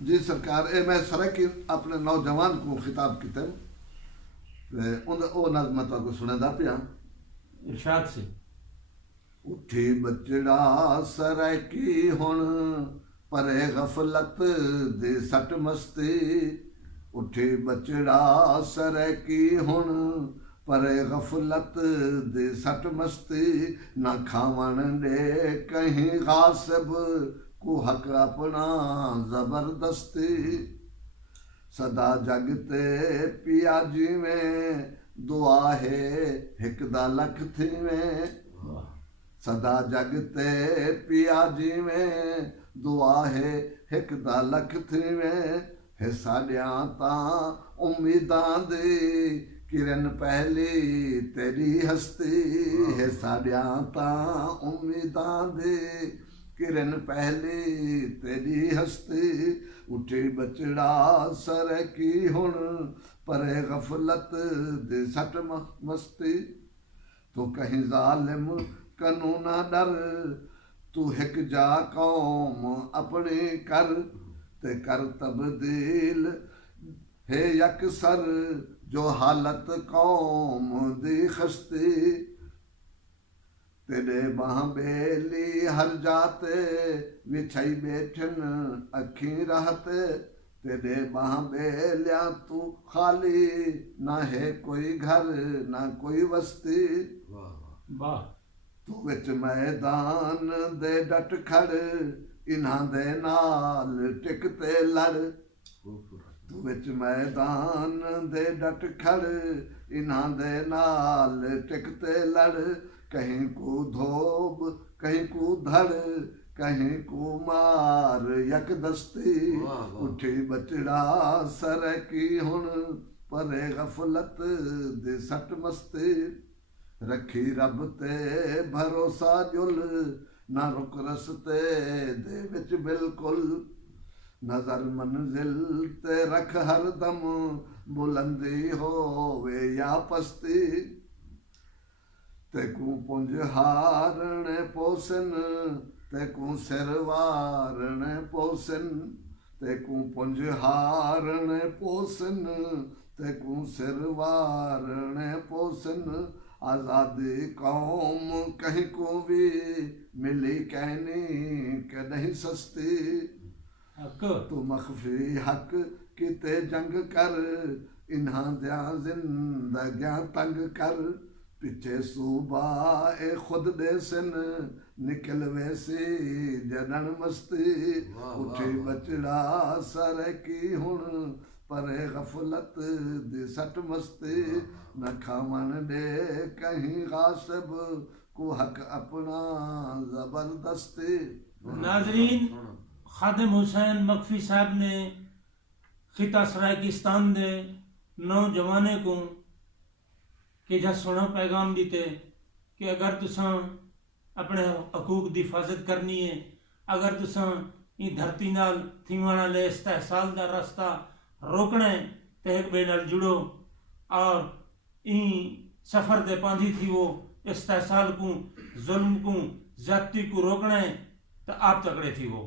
जी सरकार, ये मैं सरकी अपने नौजवान को खिताब किते ਉਹ ਨਜ਼ਮ ਤੁਹਾਨੂੰ ਸੁਣਦਾ ਪਿਆ। इरशाद से ਉੱਠੀ ਬਚੜਾ ਸਰਕੀ ਹੁਣ ਪਰੇ ਗਫਲਤ ਦੇ ਸੱਟ ਮਸਤੀ। ਉੱਠੀ ਬਚੜਾ ਸਰਕੀ ਹੁਣ ਪਰੇ ਗਫਲਤ ਦੇ ਸੱਟ ਮਸਤੀ। ਨਾ ਖਾਵਣ ਦੇ ਕਹੀਂ ਗਾਸਬ को हक अपना जबरदस्ती। सदा जगते पिया जी में दुआ है हिक दा लख थी में। सदा जगते पिया जी में दुआ है हिक दा लख थी में। है साडियां तां उम्मीदां दी किरण पहली तेरी हस्ती। है साडियां तां उम्मीदां दी किरण पहली तेरी हस्ती। उठी बचड़ा सरकी हुण परे गफलत दे सट मस्ती। तो कहीं जालिम कनू ना डर तू हिक जा कौम अपनी कर। ते कर तब्दील है यकसर जो हालत कौम दी खस्ती। तेरे बाह बेली हर जाते विछाई बैठन अखी रहते। तेरे बाह बेलिया तू खाली ना है कोई घर ना कोई बस्ती। वाह तू विच मैदान दे डट खड़ इन्हां दे नाल टिकते लड़। तू विच मैदान दे डट खड़ इन्हां दे नाल टिकते लड़। कहीं को धोब कहीं को धड़ कहीं को मार यक दस्ती। उठी बचड़ा सरकी हुण परे गफलत दे सट मस्ती। रखी रब ते भरोसा जुल ना रुक रस्ते दे विच बिल्कुल। नजर मंजिल ते रख हर दम बुलंदी होवे या पस्ती। तेकू पुंज हारण पोसन तेकू सिर वारण पोसन। तेकू पुंज हारण पोसन तेकू सिर वारण पोसन। आज़ादी कौम कहीं को भी मिली कहनी के नहीं सस्ती। तू मखफी हक किते जंग कर इन्हां दियां जिंदगियां तंग कर। पिछे सूबा ए खुद दे सिन निकल वैसी जडन मस्ती। उठी बचड़ा सरकी हुण परे गफलत दी सट मस्ती। न खावन दे कहीं गासिब को हक अपना जबरदस्ती। नाजरीन, खादिम हुसैन मकफी साहब ने खिता सरायकिस्तान दे नौजवाने को कि जा सोना पैगाम दीते कि अगर तुसां अपने हकूक की हिफाजत करनी है, अगर तुसां ई धरती नाल थीवण वाले इस्तेहसाल का रास्ता रोकना है तो एक बे नाल जुड़ो और ई सफ़र दे पांधी थी वो इस्तेहसाल को जुल्म को ज्यादती को रोकना है तो आप तकड़े थी वो।